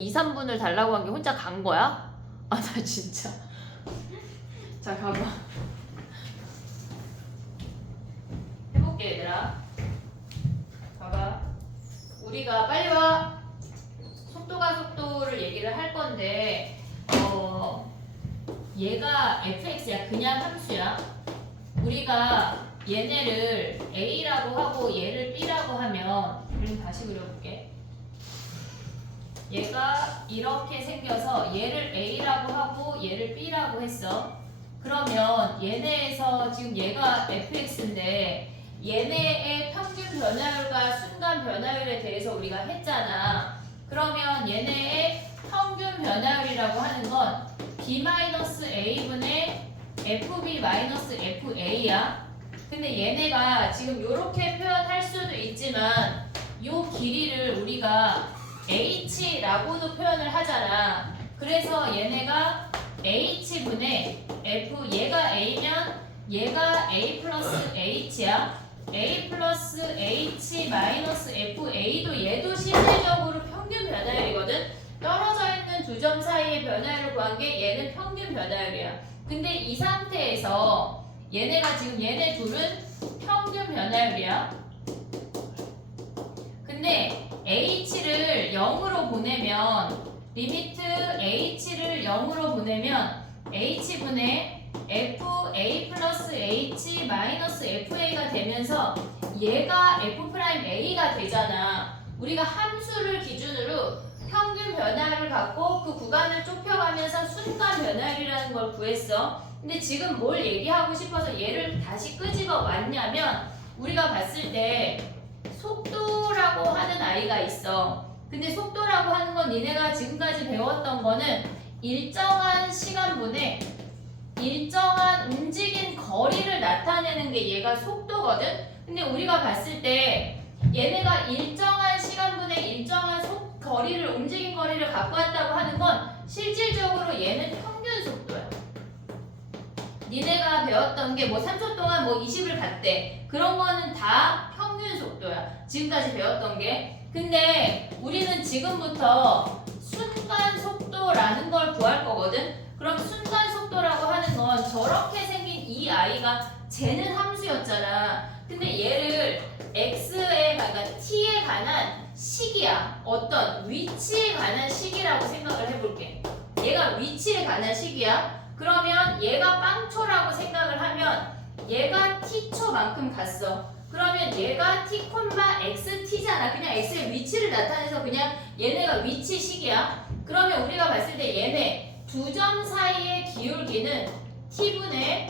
2, 3분을 달라고 한 게 혼자 간 거야? 아, 나 진짜. 자, 가봐. 해볼게, 얘들아. 봐봐. 우리가 빨리 와. 속도를 얘기를 할 건데, 얘가 fx야. 그냥 함수야. 우리가 얘네를 a라고 하고 얘를 b라고 하면, 다시 그려볼게. 얘가 이렇게 생겨서 얘를 a라고 하고 얘를 b라고 했어. 그러면 얘네에서 지금 얘가 fx인데 얘네의 평균 변화율과 순간 변화율에 대해서 우리가 했잖아. 그러면 얘네의 평균 변화율이라고 하는 건 b-a분의 fb-fa야. 근데 얘네가 지금 이렇게 표현할 수도 있지만 이 길이를 우리가 h라고도 표현을 하잖아. 그래서 얘네가 h분의 f, 얘가 a면 얘가 a 플러스 h야. a 플러스 h 마이너스 fa도 얘도 실질적으로 평균 변화율이거든. 떨어져 있는 두 점 사이의 변화율을 구한 게 얘는 평균 변화율이야. 근데 이 상태에서 얘네가 지금 얘네 둘은 평균 변화율이야. 근데 h를 0으로 보내면 리미트 h를 0으로 보내면 h분의 fa 플러스 h 마이너스 fa가 되면서 얘가 f'a가 되잖아. 우리가 함수를 기준으로 평균 변화율을 갖고 그 구간을 좁혀가면서 순간 변화율이라는 걸 구했어. 근데 지금 뭘 얘기하고 싶어서 얘를 다시 끄집어 왔냐면 우리가 봤을 때 속도라고 하는 아이가 있어. 근데 속도라고 하는 건 니네가 지금까지 배웠던 거는 일정한 시간분에 일정한 움직인 거리를 나타내는 게 얘가 속도거든. 근데 우리가 봤을 때 얘네가 일정한 시간분에 일정한 거리를 움직인 거리를 갖고 왔다고 하는 건 실질적으로 얘는 평균 속도야. 니네가 배웠던 게 뭐 3초 동안 뭐 20을 갔대. 그런 거는 다 평균 속도야. 지금까지 배웠던 게. 근데 우리는 지금부터 순간 속도라는 걸 구할 거거든. 그럼 순간 속도라고 하는 건 저렇게 생긴 이 아이가 쟤는 함수였잖아. 근데 얘를 x에, 그러니까 t에 관한 식이야. 어떤 위치에 관한 식이라고 생각을 해볼게. 얘가 위치에 관한 식이야. 그러면 얘가 빵초라고 생각을 하면 얘가 t초만큼 갔어. 그러면 얘가 t, xt잖아. 그냥 x의 위치를 나타내서 그냥 얘네가 위치식이야. 그러면 우리가 봤을 때 얘네 두 점 사이의 기울기는 t분의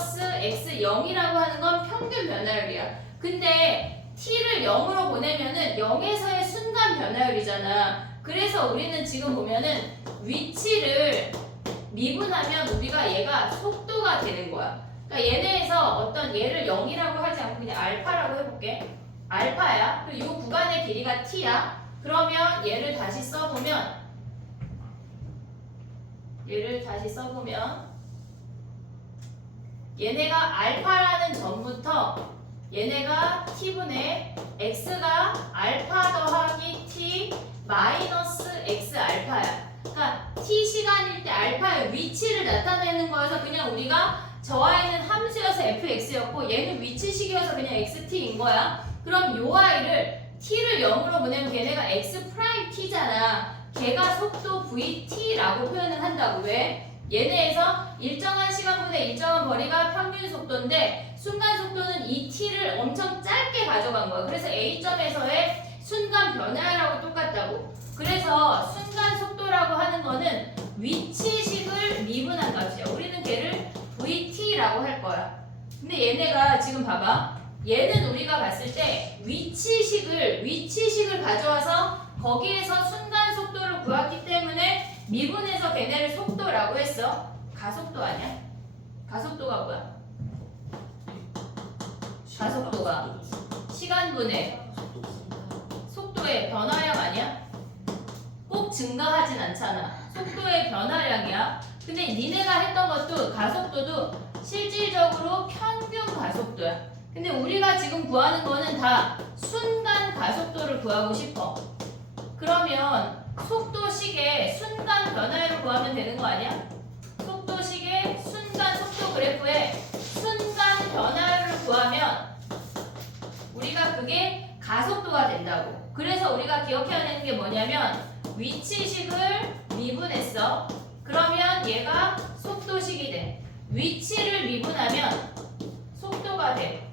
xt-x0이라고 하는 건 평균 변화율이야. 근데 t를 0으로 보내면은 0에서의 순간 변화율이잖아. 그래서 우리는 지금 보면은 위치를 미분하면 우리가 얘가 속도가 되는 거야. 그러니까 얘네에서 어떤 얘를 0이라고 하지 않고 그냥 알파라고 해볼게. 알파야. 그리고 이 구간의 길이가 t야. 그러면 얘를 다시 써보면 얘네가 알파라는 점부터 얘네가 t분의 x가 알파 더하기 t 마이너스 x 알파야. 그러니까 t 시간일 때 알파의 위치를 나타내는 거여서 그냥 우리가 저 아이는 함수여서 fx였고 얘는 위치식이어서 그냥 xt인 거야. 그럼 요 아이를 t를 0으로 보내면 걔네가 x 프라임 t잖아. 걔가 속도 vt라고 표현을 한다고. 왜? 얘네에서 일정한 시간분에 일정한 거리가 평균 속도인데 순간 속도는 이 t를 엄청 짧게 가져간 거야. 그래서 a점에서의 순간 변화라고 똑같다고. 그래서 순간 속도라고 하는 거는 위치식을 미분한 값이야. 우리는 걔를 vt라고 할 거야. 근데 얘네가 지금 봐봐. 얘는 우리가 봤을 때 위치식을 가져와서 거기에서 순간 속도를 구했기 때문에 미분해서 걔네를 속도라고 했어. 가속도 아니야? 가속도가 뭐야? 가속도가 시간분의 속도의 변화량 아니야? 꼭 증가하진 않잖아. 속도의 변화량이야. 근데 니네가 했던 것도 가속도도 실질적으로 평균 가속도야. 근데 우리가 지금 구하는 거는 다 순간 가속도를 구하고 싶어. 그러면 속도식의 순간 변화율을 구하면 되는 거 아니야? 속도식의 순간 속도 그래프의 순간 변화율을 구하면 우리가 그게 가속도가 된다고. 그래서 우리가 기억해야 되는 게 뭐냐면 위치식을 미분했어. 그러면 얘가 속도식이 돼. 위치를 미분하면 속도가 돼.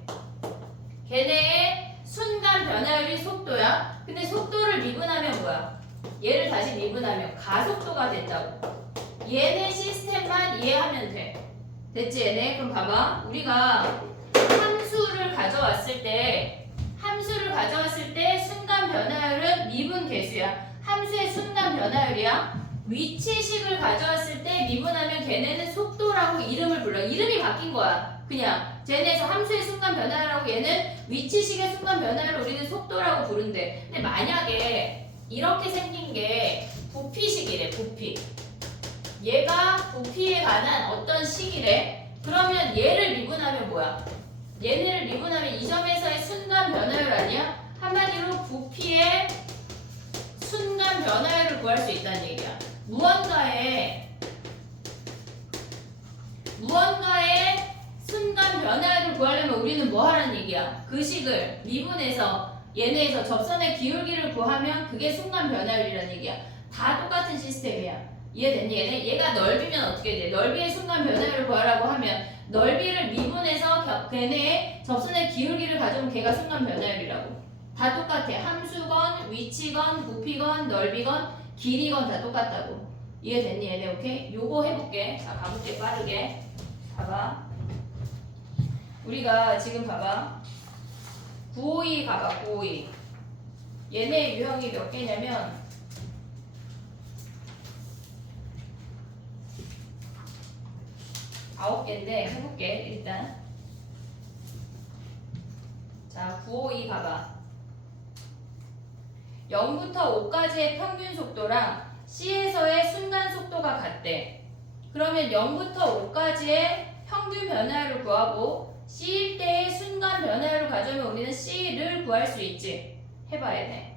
걔네의 순간 변화율이 속도야. 근데 속도를 미분하면 뭐야? 얘를 다시 미분하면 가속도가 된다고. 얘네 시스템만 이해하면 돼. 됐지 얘네? 그럼 봐봐. 우리가 함수를 가져왔을 때 순간 변화율은 미분 계수야. 함수의 순간 변화율이야. 위치식을 가져왔을 때 미분하면 걔네는 속도라고 이름을 불러. 이름이 바뀐 거야. 그냥 쟤네에서 함수의 순간 변화율하고 얘는 위치식의 순간 변화율을 우리는 속도라고 부른대. 근데 만약에 이렇게 생긴 게 부피식이래. 부피. 얘가 부피에 관한 어떤 식이래. 그러면 얘를 미분하면 뭐야? 얘네를 미분하면 이 점에서의 순간 변화율 아니야? 한마디로 부피의 순간 변화율을 구할 수 있다는 얘기야. 무언가의 순간 변화율을 구하려면 우리는 뭐 하라는 얘기야? 그 식을 미분해서 얘네에서 접선의 기울기를 구하면 그게 순간 변화율이라는 얘기야. 다 똑같은 시스템이야. 이해됐니? 얘가 넓이면 어떻게 돼? 넓이의 순간 변화율을 구하라고 하면 넓이를 미분해서 걔네의 접선의 기울기를 가져오면 걔가 순간 변화율이라고. 다 똑같아. 함수건, 위치건, 부피건, 넓이건, 길이건 다 똑같다고. 이해됐니? 얘네 오케이? 요거 해볼게. 자, 가볼게 빠르게. 봐봐. 우리가 지금 봐봐. 952 가봐. 952. 얘네 유형이 몇 개냐면 9개인데 해볼게 일단. 자, 952 봐봐. 0부터 5까지의 평균 속도랑 C에서의 순간 속도가 같대. 그러면 0부터 5까지의 평균 변화율을 구하고 C일 때의 순간 변화율을 가져오면 우리는 C를 구할 수 있지. 해봐야 돼.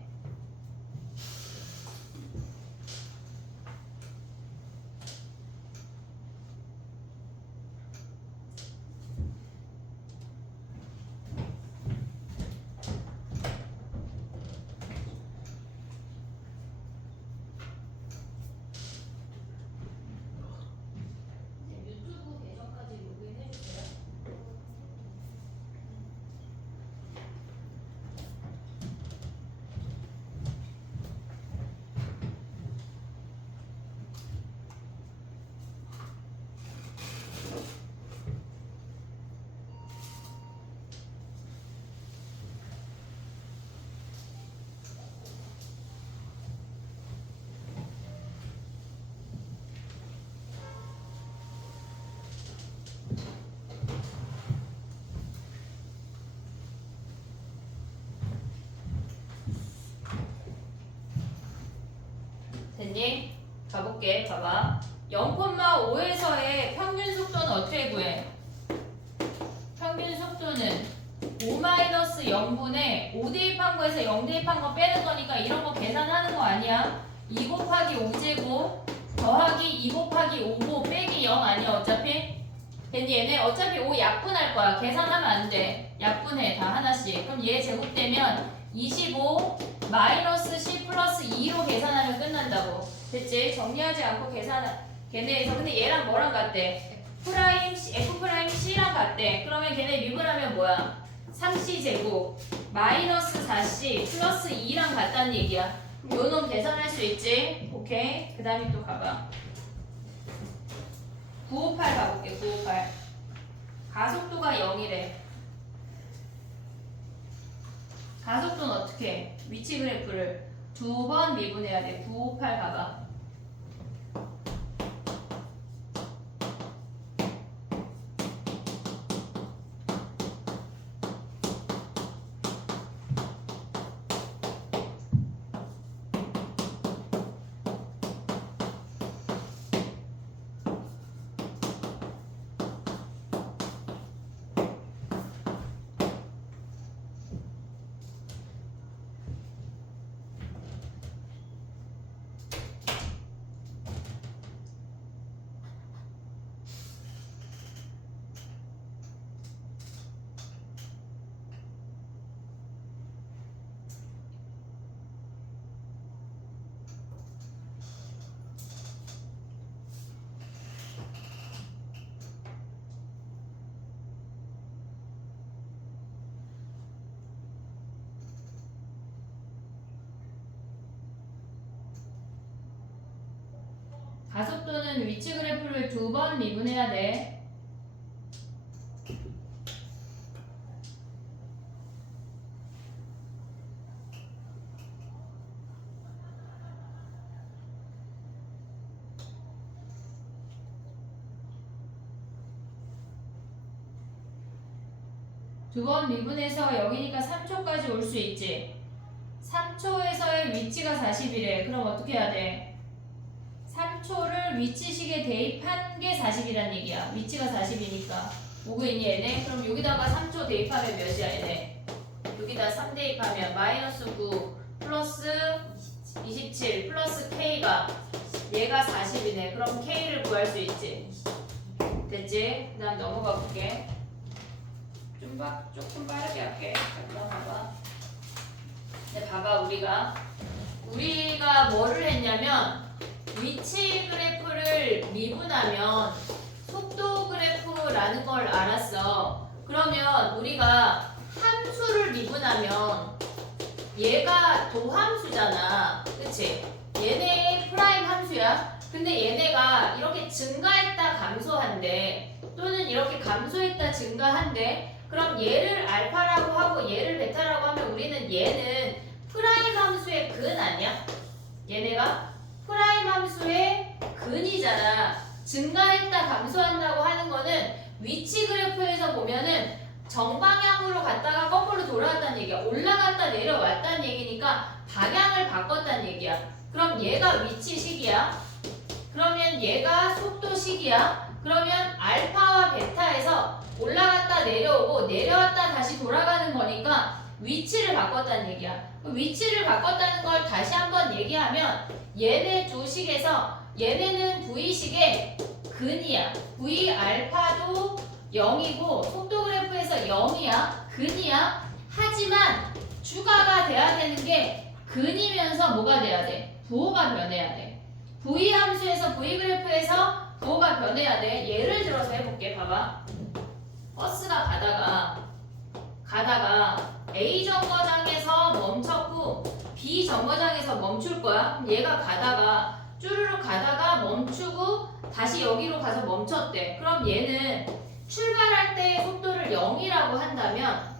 됐니? 가볼게. 봐봐. 0,5에서의 평균 속도는 어떻게 구해? 평균 속도는 5-0분의 5 대입한 거에서 0 대입한 거 빼는 거니까 이런 거 계산하는 거 아니야? 2 곱하기 5제곱 더하기 2 곱하기 5고 빼기 0 아니야 어차피? 됐니? 얘네 어차피 5 약분할 거야. 계산하면 안 돼. 약분해 다 하나씩. 그럼 얘 제곱되면 25 마이너스 C 플러스 2로 계산하면 끝난다고. 됐지? 정리하지 않고 걔네에서. 근데 얘랑 뭐랑 같대? F 프라임 C랑 같대. 그러면 걔네 미분하면 뭐야? 3C 제곱 마이너스 4C 플러스 2랑 같다는 얘기야. 요 놈 계산할 수 있지? 오케이. 그 다음에 또 가봐. 958 가볼게. 958 가속도가 0이래. 가속도는 어떻게 해? 위치 그래프를 2번 미분해야 돼. 958 가봐. 가속도는 위치 그래프를 2번 미분해야 돼. 두 번 미분해서 0이니까 3초까지 올 수 있지. 3초에서의 위치가 40이래. 그럼 어떻게 해야 돼? 3초를 위치식에 대입한 게 40이란 얘기야. 위치가 40이니까. 오고 있니 얘네? 그럼 여기다가 3초 대입하면 몇이야 얘네? 여기다 3 대입하면 마이너스 9 플러스 27 플러스 K가 얘가 40이네. 그럼 K를 구할 수 있지. 됐지? 그 다음 넘어가 볼게. 조금 빠르게 할게. 잠깐 봐봐. 네, 봐봐. 우리가 뭐를 했냐면 위치 그래프를 미분하면 속도 그래프라는 걸 알았어. 그러면 우리가 함수를 미분하면 얘가 도함수잖아. 그치? 얘네 프라임 함수야. 근데 얘네가 이렇게 증가했다 감소한대. 또는 이렇게 감소했다 증가한대. 그럼 얘를 알파라고 하고 얘를 베타라고 하면 우리는 얘는 프라임 함수의 근 아니야? 얘네가 프라임 함수의 근이잖아. 증가했다 감소한다고 하는 거는 위치 그래프에서 보면은 정방향으로 갔다가 거꾸로 돌아왔다는 얘기야. 올라갔다 내려왔다는 얘기니까 방향을 바꿨다는 얘기야. 그럼 얘가 위치식이야. 그러면 얘가 속도식이야. 그러면 알파와 베타에서 올라갔다 내려오고 내려왔다 다시 돌아가는 거니까 위치를 바꿨다는 얘기야. 위치를 바꿨다는 걸 다시 한번 얘기하면 얘네 두 식에서 얘네는 V식의 근이야. V 알파도 0이고 속도 그래프에서 0이야. 근이야. 하지만 추가가 돼야 되는 게 근이면서 뭐가 돼야 돼? 부호가 변해야 돼. V 함수에서 V 그래프에서 부호가 변해야 돼. 예를 들어서 해볼게. 봐봐. 버스가 가다가 A 정거장에서 멈췄고 B 정거장에서 멈출 거야. 그럼 얘가 가다가 쭈르륵 가다가 멈추고 다시 여기로 가서 멈췄대. 그럼 얘는 출발할 때의 속도를 0이라고 한다면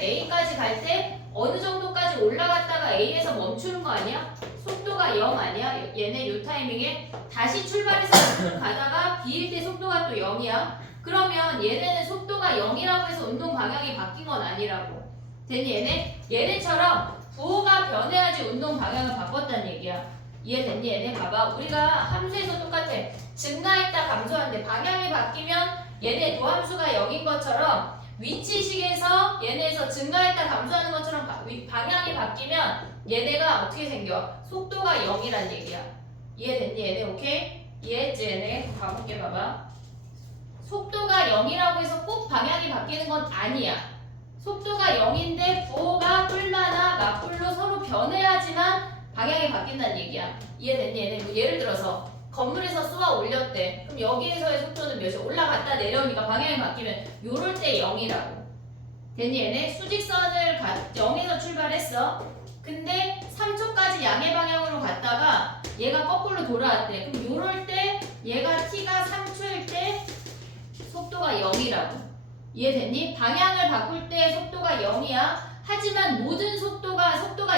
A까지 갈 때 어느 정도까지 올라갔다가 A에서 멈추는 거 아니야? 속도가 0 아니야? 얘네 요 타이밍에 다시 출발해서 가다가 B일 때 속도가 또 0이야? 그러면 얘네는 속도가 0이라고 해서 운동 방향이 바뀐 건 아니라고. 됐니 얘네처럼 부호가 변해야지 운동 방향을 바꿨다는 얘기야. 이해됐니 얘네? 봐봐. 우리가 함수에서 똑같아. 증가했다 감소하는데 방향이 바뀌면 얘네 도함수가 0인 것처럼 위치식에서 얘네에서 증가했다 감소하는 것처럼 방향이 바뀌면 얘네가 어떻게 생겨? 속도가 0이란 얘기야. 이해됐니 얘네? 오케이? 이해했지 얘네? 가볼게 봐봐. 속도가 0이라고 해서 꼭 방향이 바뀌는 건 아니야. 속도가 0인데 부호가 뿔마나 맞뿔로 서로 변해야지만 방향이 바뀐다는 얘기야. 이해됐니 얘네? 뭐 예를 들어서 건물에서 쏘아 올렸대. 그럼 여기에서의 속도는 몇이야? 올라갔다 내려오니까 방향이 바뀌면 요럴 때 0이라고. 됐니 얘네? 수직선을 0에서 출발했어. 근데 3초까지 양의 방향으로 갔다가 얘가 거꾸로 돌아왔대. 그럼 요럴 때 얘가 t가 3초일 때 속도가 0이라고. 이해됐니? 방향을 바꿀 때 속도가 0이야. 하지만 모든 속도가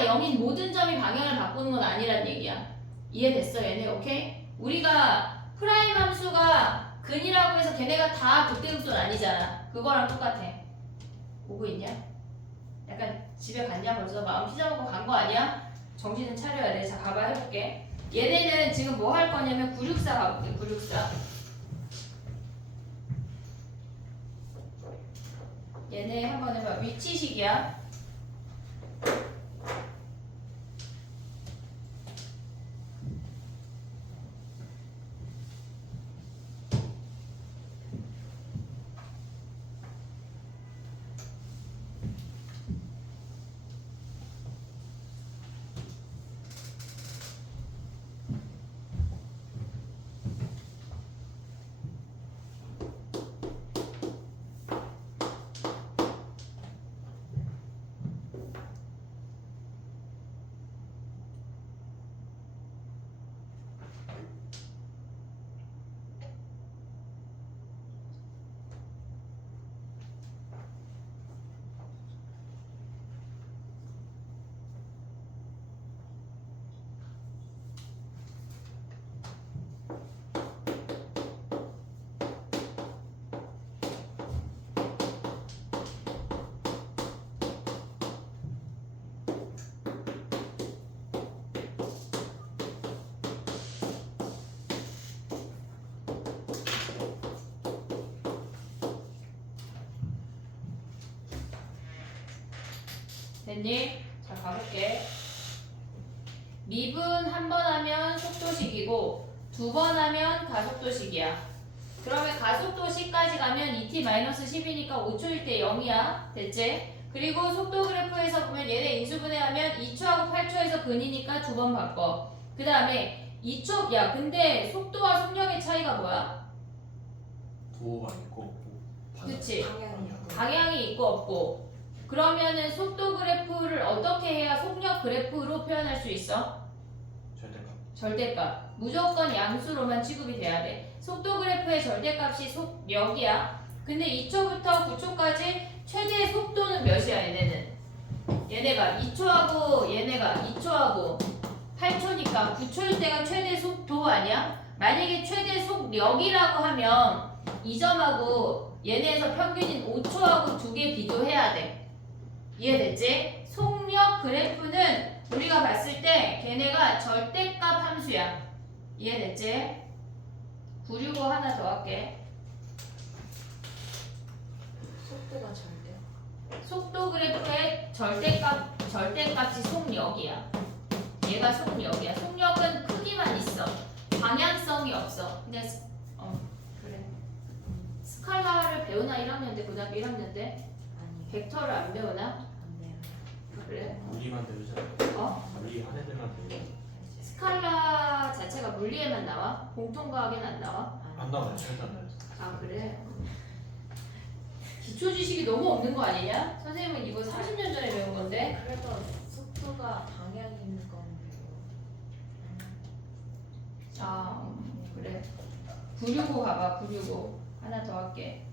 0인 모든 점이 방향을 바꾸는 건 아니란 얘기야. 이해됐어 얘네? 오케이? 우리가 프라임 함수가 근이라고 해서 걔네가 다 극대극소는 아니잖아. 그거랑 똑같아. 보고 있냐? 약간 집에 갔냐 벌써? 마음 휘저먹고 간 거 아니야? 정신은 차려야 돼. 자 가봐 해볼게. 얘네는 지금 뭐 할 거냐면 964 가볼게. 964. 얘네 한번 해봐. 위치식이야. 됐니? 자, 가볼게. 미분 한 번 하면 속도식이고 두 번 하면 가속도식이야. 그러면 가속도식까지 가면 2t-10이니까 5초일 때 0이야. 됐지? 그리고 속도 그래프에서 보면 얘네 인수분해하면 2초하고 8초에서 근이니까 두 번 바꿔. 그 다음에 2초, 야 근데 속도와 속력의 차이가 뭐야? 도어가 있고 없고 그치? 방향이 있고. 방향이 있고 없고. 그러면은 속도 그래프를 어떻게 해야 속력 그래프로 표현할 수 있어? 절대값. 절대값. 무조건 양수로만 취급이 돼야 돼. 속도 그래프의 절대값이 속력이야. 근데 2초부터 9초까지 최대 속도는 몇이야 얘네는? 얘네가 2초하고 얘네가 2초하고 8초니까 9초일 때가 최대 속도 아니야? 만약에 최대 속력이라고 하면 이 점하고 얘네에서 평균인 5초하고 두 개 비교해야 돼. 이해됐지? 속력 그래프는 우리가 봤을 때 걔네가 절대값 함수야. 이해됐지? 965 하나 더 할게. 속도가 절대. 속도 그래프의 절대값이 속력이야. 얘가 속력이야. 속력은 크기만 있어. 방향성이 없어. 근데 그래. 스칼라를 배우나 1학년 때, 고등학교 1학년 때? 아니. 벡터를 안 배우나? 안 돼요. 그래. 물리만 배우잖아. 물리 한 애들만 배우. 스칼라 자체가 물리에만 나와? 공통과학에는 안 나와? 안 나와요. 절대 안 나와요. 아 그래? 기초 지식이 너무 없는 거 아니냐? 선생님은 이거 30년 전에 배운 건데. 그래도 속도가 방향이 있는 건 아 그래. 965 가봐. 965 하나 더 할게.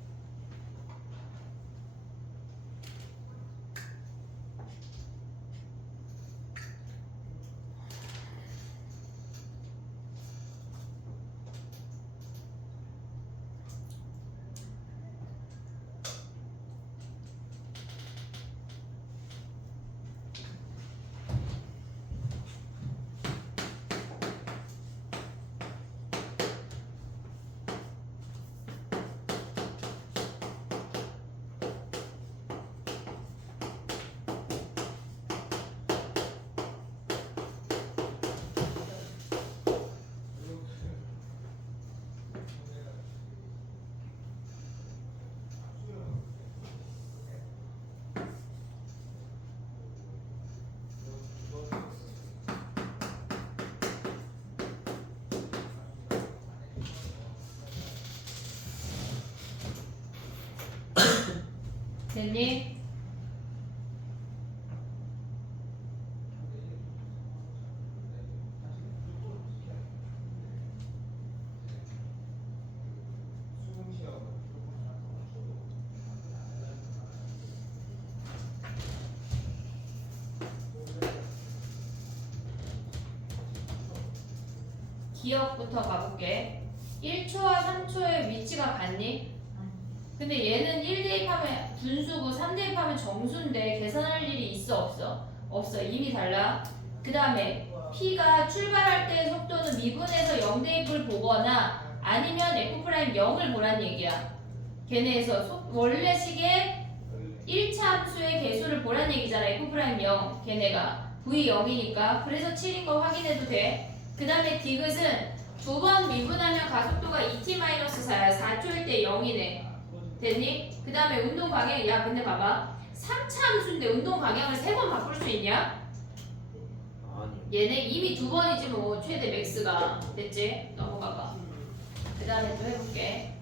됐니? 기억부터 가볼게. 1초와 3초의 위치가 같니? 근데 얘는 1 대입하면 분수고 3 대입하면 정수인데 계산할 일이 있어 없어? 없어. 이미 달라. 그 다음에 P가 출발할 때의 속도는 미분에서 0 대입을 보거나 아니면 F'0을 보란 얘기야. 걔네에서 원래 식의 1차 함수의 개수를 보란 얘기잖아. F'0 걔네가 V0이니까 그래서 7인 거 확인해도 돼. 그 다음에 디귿은 두 번 미분하면 가속도가 2t-4야. 4초일 때 0이네. 됐니? 그 다음에 운동 방향. 야 근데 봐봐. 3차 함수인데 운동 방향을 3번 바꿀 수 있냐? 아니요. 얘네 이미 2번이지 뭐 최대 맥스가. 됐지? 넘어가봐. 그 다음에 또 해볼게.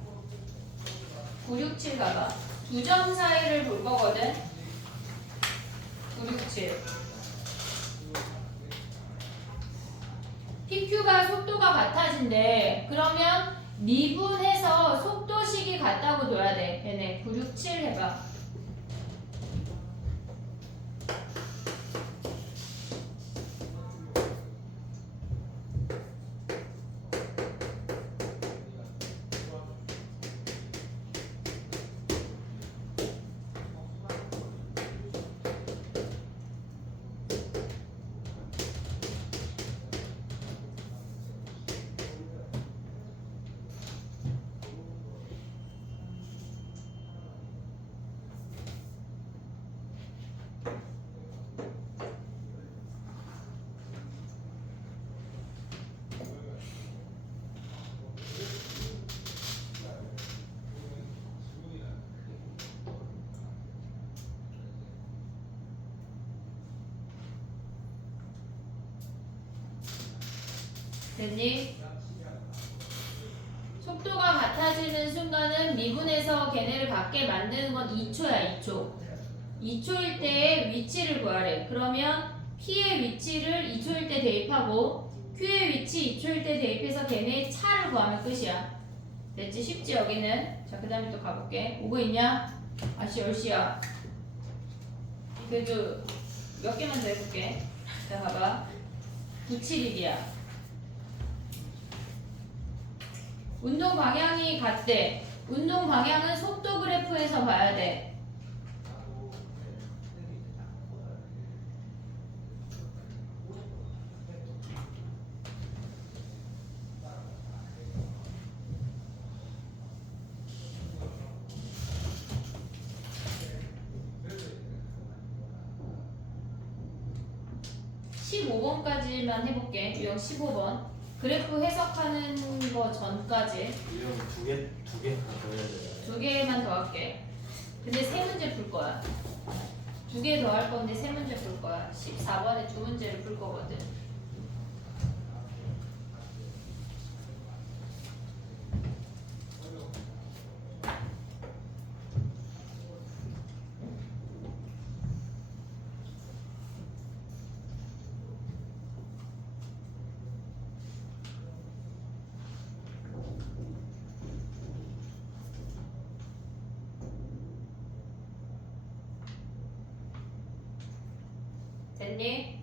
967 가봐. 두 점 사이를 볼 거거든. 967. PQ가 속도가 같아진대. 그러면 미분해서 속도식이 같다고 둬야 돼. 걔네 967 해봐. 됐니? 속도가 같아지는 순간은 미분에서 걔네를 같게 만드는 건 2초야, 2초. 2초일 때의 위치를 구하래. 그러면 P의 위치를 2초일 때 대입하고 Q의 위치 2초일 때 대입해서 걔네의 차를 구하면 끝이야. 됐지? 쉽지 여기는. 자, 그 다음에 또 가볼게. 오고 있냐? 아씨 10시야. 그래도 몇 개만 더 해볼게. 자, 봐봐. 971이야. 운동 방향이 같대. 운동 방향은 속도 그래프에서 봐야 돼. (15번) 까지만 해볼게. 유형 15번. 그래프 해석하는 거 전까지 유형 두 개 더 해야 되잖아요. 2개만 더 할게. 근데 3문제 풀 거야. 2개 더 할 건데 3문제 풀 거야. 14번에 2문제를 풀 거거든. 됐니?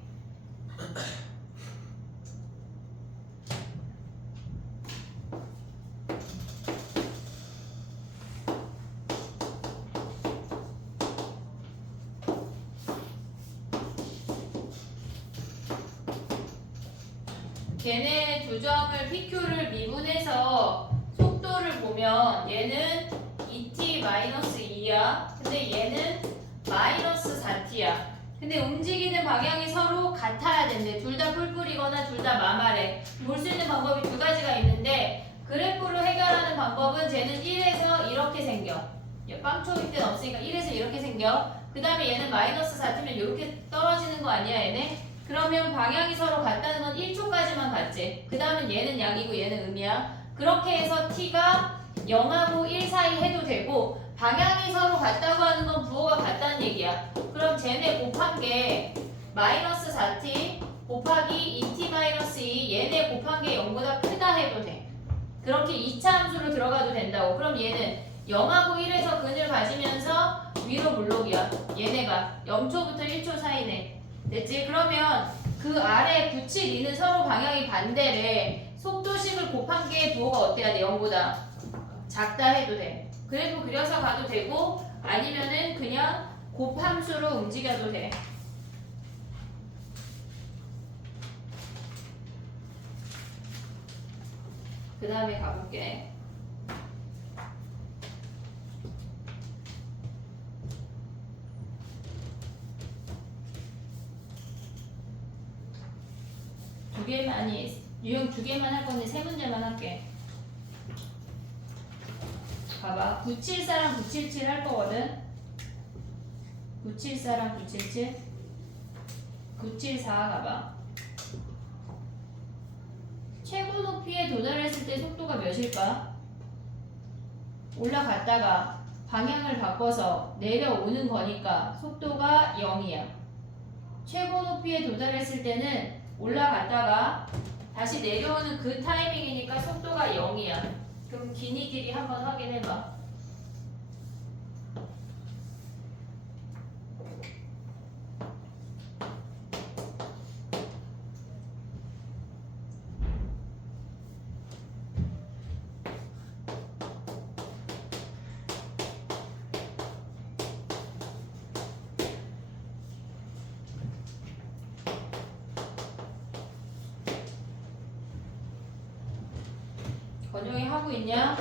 걔네 두 점을 PQ를 미분해서 속도를 보면 얘는 2t-2야. 근데 얘는 마이너스 4t야. 근데 움직이는 방향이 서로 같아야 된대. 둘 다 뿔뿔이거나 둘 다 마마래. 볼 수 있는 방법이 두 가지가 있는데 그래프로 해결하는 방법은 쟤는 1에서 이렇게 생겨. 빵초일 땐 없으니까 1에서 이렇게 생겨. 그 다음에 얘는 마이너스 4t면 이렇게 떨어지는 거 아니야 얘네? 그러면 방향이 서로 같다는 건 1초까지만 같지. 그 다음은 얘는 양이고 얘는 음이야. 그렇게 해서 t가 0하고 1 사이 해도 되고 방향이 서로 같다고 하는 건 부호가 같다는 얘기야. 그럼 쟤네 곱한 게 마이너스 4t 곱하기 2t-2 얘네 곱한 게 0보다 크다 해도 돼. 그렇게 2차 함수로 들어가도 된다고. 그럼 얘는 0하고 1에서 근을 가지면서 위로 물록이야. 얘네가 0초부터 1초 사이네. 됐지? 그러면 그 아래 972는 서로 방향이 반대래. 속도식을 곱한 게 부호가 어때야 돼? 0보다 작다 해도 돼. 그래도 그려서 가도 되고 아니면은 그냥 곱함수로 움직여도 돼. 그 다음에 가볼게. 두 개만, 아니 유형 2개만 할 건데 3문제만 할게. 봐봐. 974랑 977 할 거거든. 974랑 977 974 가봐. 최고 높이에 도달했을 때 속도가 몇일까? 올라갔다가 방향을 바꿔서 내려오는 거니까 속도가 0이야. 최고 높이에 도달했을 때는 올라갔다가 다시 내려오는 그 타이밍이니까 속도가 0이야. 그럼 기니 길이 한번 확인해봐. 건영이 하고 있냐?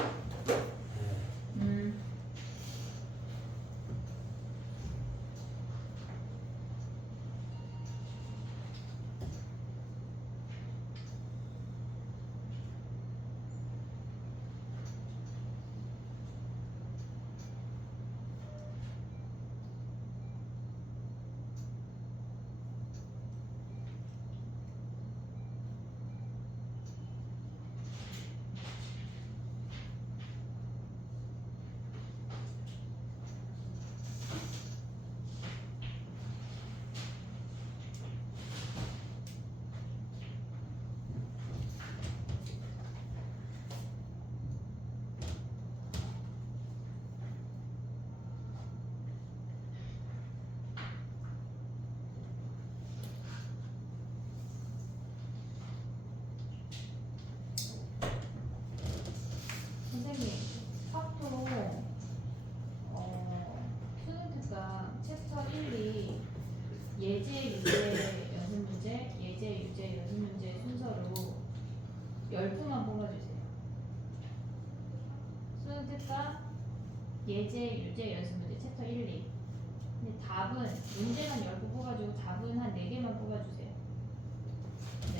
열부만 뽑아주세요. 수능 특강 예제, 유제, 연습 문제 챕터 1, 2. 근데 답은 문제만 10개 뽑아주고 답은 한 4개만 뽑아주세요. 네.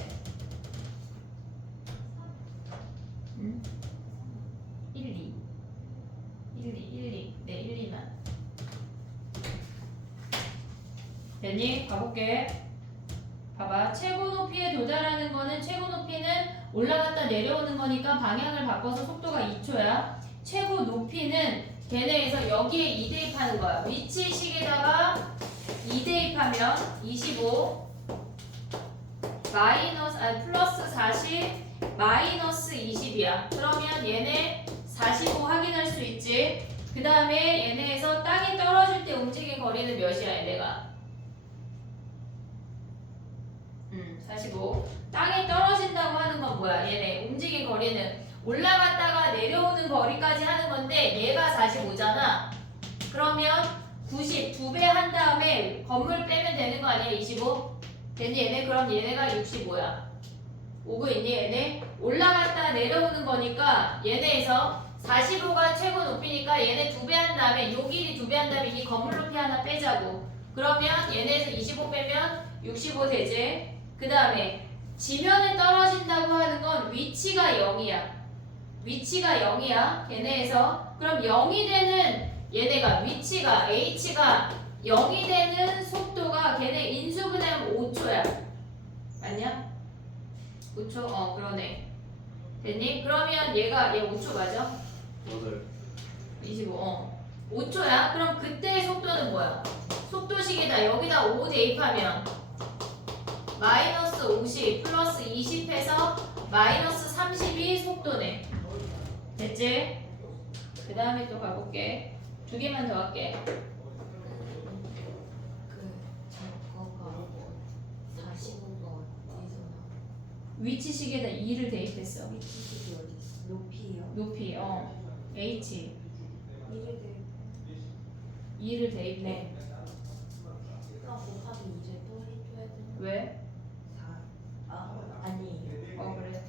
1, 2. 네, 1, 2만. 됐니? 가볼게. 봐봐. 최고 높이에 도달하는 거는 최고 높이는 올라갔다 내려오는 거니까 방향을 바꿔서 속도가 2초야. 최고 높이는 걔네에서 여기에 2 대입하는 거야. 위치식에다가 2 대입하면 25 플러스 40 마이너스 20이야. 그러면 얘네 45 확인할 수 있지. 그 다음에 얘네에서 땅에 떨어질 때 움직인 거리는 몇이야 얘네가? 45. 땅에 떨어진다고 하는 건 뭐야? 얘네 움직인 거리는 올라갔다가 내려오는 거리까지 하는 건데 얘가 45잖아. 그러면 90 2배 한 다음에 건물 빼면 되는 거 아니야? 25? 됐니 얘네? 그럼 얘네가 65야. 오고 있니 얘네? 올라갔다 내려오는 거니까 얘네에서 45가 최고 높이니까 얘네 2배 한 다음에 요 길이 2배 한 다음에 이 건물 높이 하나 빼자고. 그러면 얘네에서 25 빼면 65 되지. 그 다음에 지면에 떨어진다고 하는 건 위치가 0이야. 위치가 0이야. 얘네에서. 그럼 0이 되는 얘네가 위치가 h가 0이 되는 속도가 걔네 인수분해 하면 5초야. 맞냐? 5초? 그러네. 됐니? 그러면 얘 5초 맞아? 25. 5초야? 그럼 그때의 속도는 뭐야? 속도식에다 여기다 5 대입하면 마이너스 50 플러스 20 해서 마이너스 32 속도네. 됐지? 그 다음에 또 가볼게. 2개만 더 할게. 저거가 45가 어디서 위치식에다 2를 대입했어. 위치식이 어디 있어? 높이요? 높이, h 1을 2를 대입해. 곱하기 2를 또 해줘야 되는 왜? 4. 아니에요. 그래.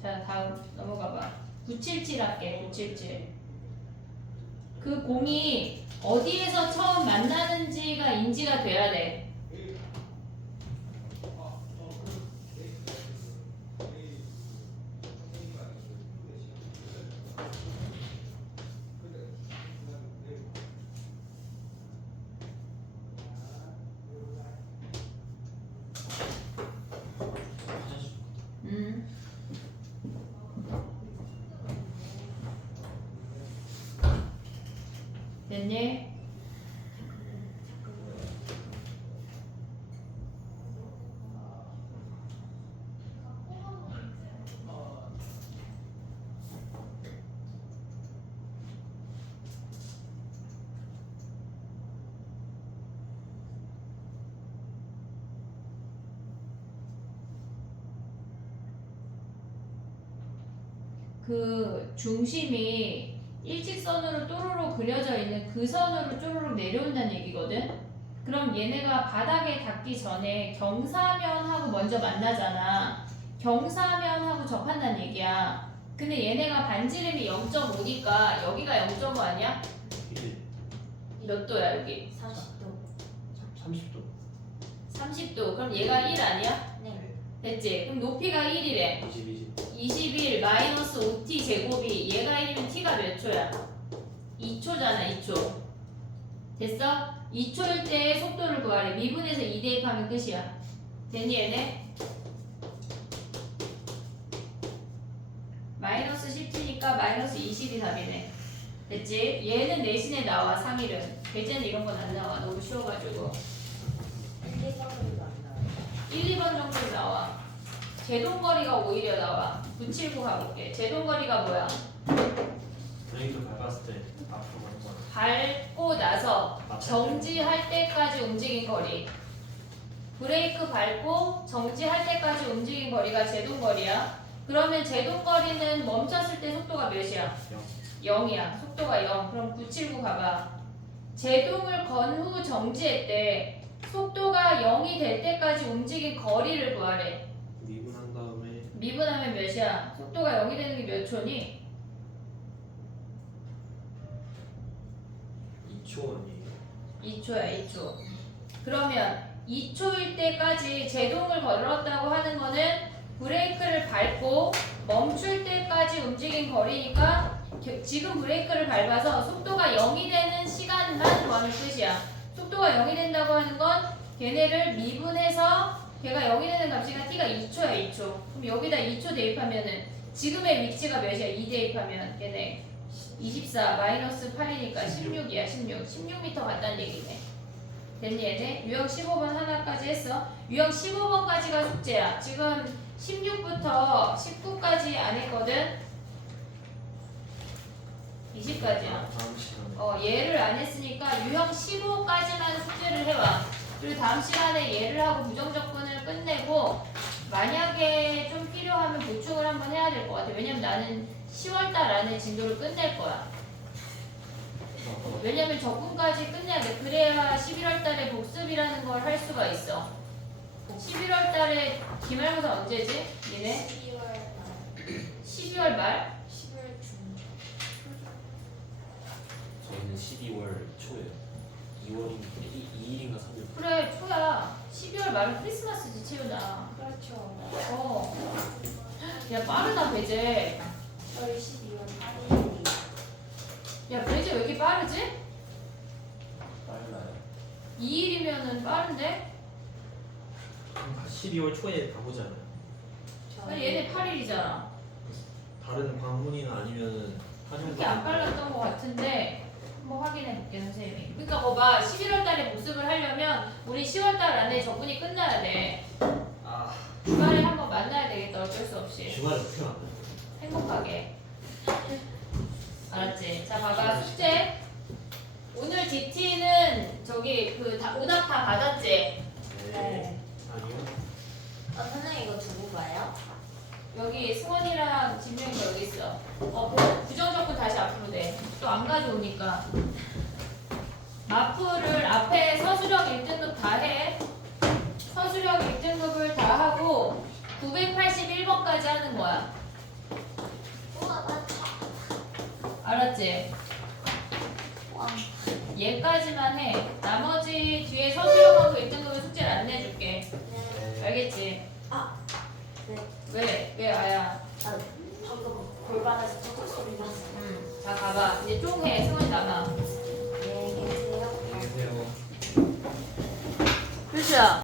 자, 다음 넘어가봐. 977 할게. 977. 그 공이 어디에서 처음 만나는지가 인지가 돼야 돼. 됐니? 그 중심이 일직선으로 또르르 그려져 있는 그 선으로 쪼르륵 내려온다는 얘기거든. 그럼 얘네가 바닥에 닿기 전에 경사면하고 먼저 만나잖아. 경사면하고 접한다는 얘기야. 근데 얘네가 반지름이 0.5니까 여기가 0.5 아니야? 1 몇 도야 여기? 40도. 30도 30도. 그럼 얘가 1 아니야? 네. 됐지? 그럼 높이가 1이래. 21 마이너스 5t 제곱이 얘가 1이면 t가 몇 초야? 2초잖아 2초. 됐어? 2초일 때 속도를 구하래. 미분에서 2 대입하면 끝이야. 됐니 얘네? 마이너스 10t니까 마이너스 20이 답이네. 됐지? 얘는 내신에 나와 상일은. 대체는 이런 건 안 나와. 너무 쉬워가지고. 1, 2번으로도 안 나와요. 1, 2번 정도 나와. 제동거리가 오히려 나와. 979 가볼게. 제동거리가 뭐야? 브레이크 밟았을 때 앞으로 가는 거 밟고 나서 정지할 때까지 움직인 거리. 브레이크 밟고 정지할 때까지 움직인 거리가 제동거리야. 그러면 제동거리는 멈췄을 때 속도가 몇이야? 0이야. 속도가 0. 그럼 979 가봐. 제동을 건 후 정지했대. 속도가 0이 될 때까지 움직인 거리를 구하래. 미분한 다음에 미분하면 몇이야? 속도가 0이 되는 게 몇 초니? 2초 아니에요? 2초야 2초. 그러면 2초일 때까지 제동을 걸었다고 하는 거는 브레이크를 밟고 멈출 때까지 움직인 거리니까 지금 브레이크를 밟아서 속도가 0이 되는 시간만 구하는 뜻이야. 속도가 0이 된다고 하는 건 걔네를 미분해서 걔가 0이 되는 값이가 t가 2초야 2초. 그럼 여기다 2초 대입하면은 지금의 위치가 몇이야? 2 대입하면 걔네 24 마이너스 8이니까 16이야 16. 16m 같다는 얘기네. 됐니 얘네? 유형 15번 하나까지 했어. 유형 15번까지가 숙제야. 지금 16부터 19까지 안 했거든. 20까지야. 다음 시간에. 얘를 안 했으니까 유형 15까지만 숙제를 해와. 그리고 다음 시간에 얘를 하고 부정적분을 끝내고 만약에 좀 필요하면 보충을 한번 해야 될 것 같아. 왜냐면 나는 10월달 안에 진도를 끝낼 거야. 왜냐면 적분까지 끝내야 돼. 그래야 11월달에 복습이라는 걸 할 수가 있어. 11월달에 기말고사 언제지? 얘네? 12월 말 12월 말? 10월 중 저희는 12월 초에요. 2일인가 3일. 그래 초야. 12월 말은 크리스마스지 채우나. 그렇죠. 야 빠르다 배제. 저희 12월 8일이 야 배제 왜 이렇게 빠르지? 빨라요. 2일이면은 빠른데? 12월 초에 가보잖아요. 아니 얘네 8일이잖아. 다른 광문이나 아니면은 그렇게 안 빨랐던 것 같은데 한번 확인해 볼게 선생님이. 그러니까 봐봐 11월 달에 복습을 하려면 우리 10월 달 안에 적분이 끝나야 돼. 아 주말에 한번 만나야 되겠다 어쩔 수 없이. 주말에 어떻게 만나요? 행복하게. 알았지? 자 봐봐 숙제. 오늘 DT는 저기 오답 다 받았지? 네. 아니요. 선생님 이거 두고 가요? 여기 승원이랑 진명이가 여기 있어. 부정적분 다시 앞으로 돼. 또 안 가져오니까. 마프를 앞에 서술형 1등급 다 해. 서술형 1등급을 다 하고 981번까지 하는 거야. 우와 맞다. 알았지? 와. 얘까지만 해. 나머지 뒤에 서술형하고 1등급은 숙제를 안 내줄게. 네. 알겠지? 네. 왜? 왜 아야? 아, 방금 골반에서 쩍쩍 소리 났어. 자 가봐. 이제 쫑 해. 승원이 남아. 안녕히 계세요. 안녕히 계세요. 필수야.